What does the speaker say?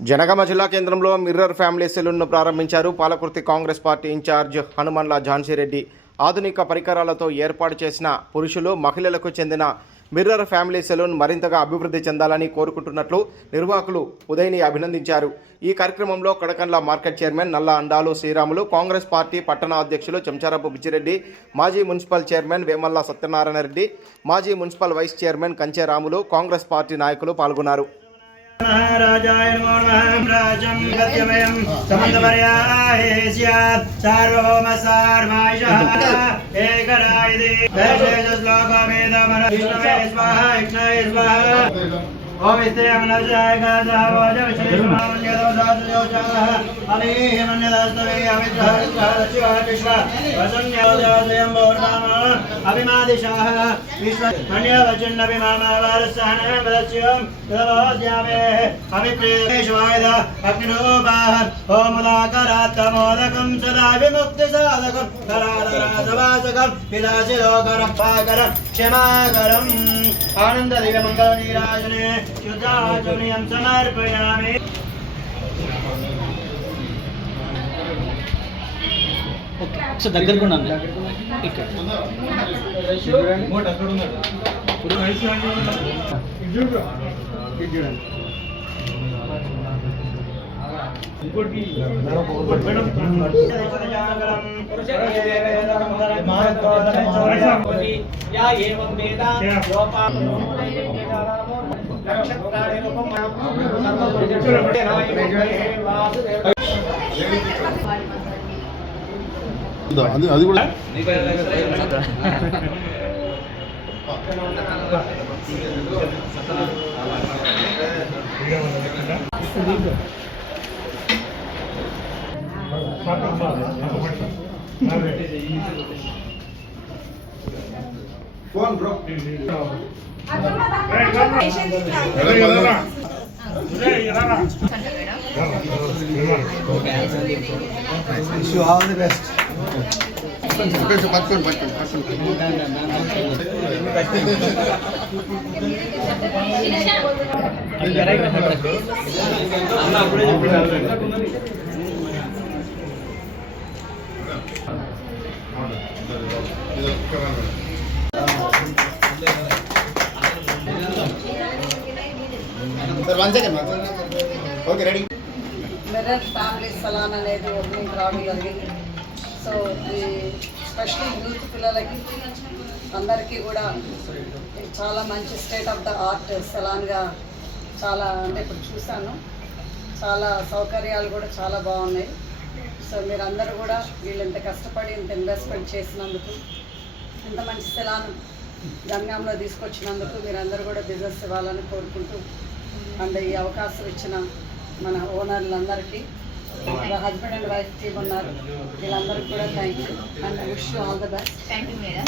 జనగామ జిల్లా కేంద్రంలో mirror family సెలూన్ను ప్రారంభించారు పాలకుర్తి కాంగ్రెస్ పార్టీ ఇన్ఛార్జ్ హనుమన్ల ఝాన్సీరెడ్డి. ఆధునిక పరికరాలతో ఏర్పాటు చేసిన పురుషులు మహిళలకు చెందిన మిర్రర్ ఫ్యామిలీ సెలూన్ మరింతగా అభివృద్ధి చెందాలని కోరుకుంటున్నట్లు నిర్వాహకులు ఉదయ్ని అభినందించారు. ఈ కార్యక్రమంలో కడకండ్ల మార్కెట్ చైర్మన్ నల్ల అండాలు శ్రీరాములు, కాంగ్రెస్ పార్టీ పట్టణ అధ్యక్షులు చెంచారపు బిచ్చిరెడ్డి, మాజీ మున్సిపల్ చైర్మన్ వేమల్ల సత్యనారాయణ రెడ్డి, మాజీ మున్సిపల్ వైస్ చైర్మన్ కంచె రాములు, కాంగ్రెస్ పార్టీ నాయకులు పాల్గొన్నారు. महाराजाय नमो नमः राजं गत्यमयं समन्तपर्याये स्यात् सार्वभौमसार्मायिषः एकरायदे दशश्लोकवेदमनविष्णवे स्वाहा विष्णवे स्वाहा ओम इस्ते अमनवजाय गाजावज विश्वेश्वरामन्यदोषाः अमीमन्यदस्तवे अमित्रहरित्रहरशिवः वसन्योजाजयं बोर्धाम अभिमादिशाः विश्वमन्यवचन्नभिमामवरसहनः वदस्यं तदवोद्यामे अमित्रेश्वायद अग्निरूपाः ओमुदाकरात्तमोदकं सदा विमुक्तिसाधकं करालराजवाचकं विलासिलोकरक्षाकरं क्षमाकरम् आनन्ददिव्यमङ्गलनीराजने शुद्धाचमनीयं समर्पयामि. దగ్గరకు అది కూడా phone bro all the best. పట్టుకోండి okay ready. Mirror family salon అనేది ఓపెనింగ్ రావడం జరిగింది. సో స్పెషల్లీ యూత్ పిల్లలకి అందరికీ కూడా చాలా మంచి స్టేట్ ఆఫ్ ద ఆర్ట్ సలాన్గా చాలా అంటే ఇప్పుడు చూశాను, చాలా సౌకర్యాలు కూడా చాలా బాగున్నాయి. సో మీరందరూ కూడా వీళ్ళు ఇంత కష్టపడి ఇంత ఇన్వెస్ట్మెంట్ చేసినందుకు, ఇంత మంచి సలాన్ జనగాంలో తీసుకొచ్చినందుకు మీరందరూ కూడా బిజినెస్ ఇవ్వాలని కోరుకుంటూ, అండ్ ఈ అవకాశం ఇచ్చిన మన ఓనర్లందరికీ, హస్బెండ్ అండ్ వైఫ్ టీమ్ ఉన్నారు, వీళ్ళందరికీ కూడా thank you and wish you all the best. Thank you madam.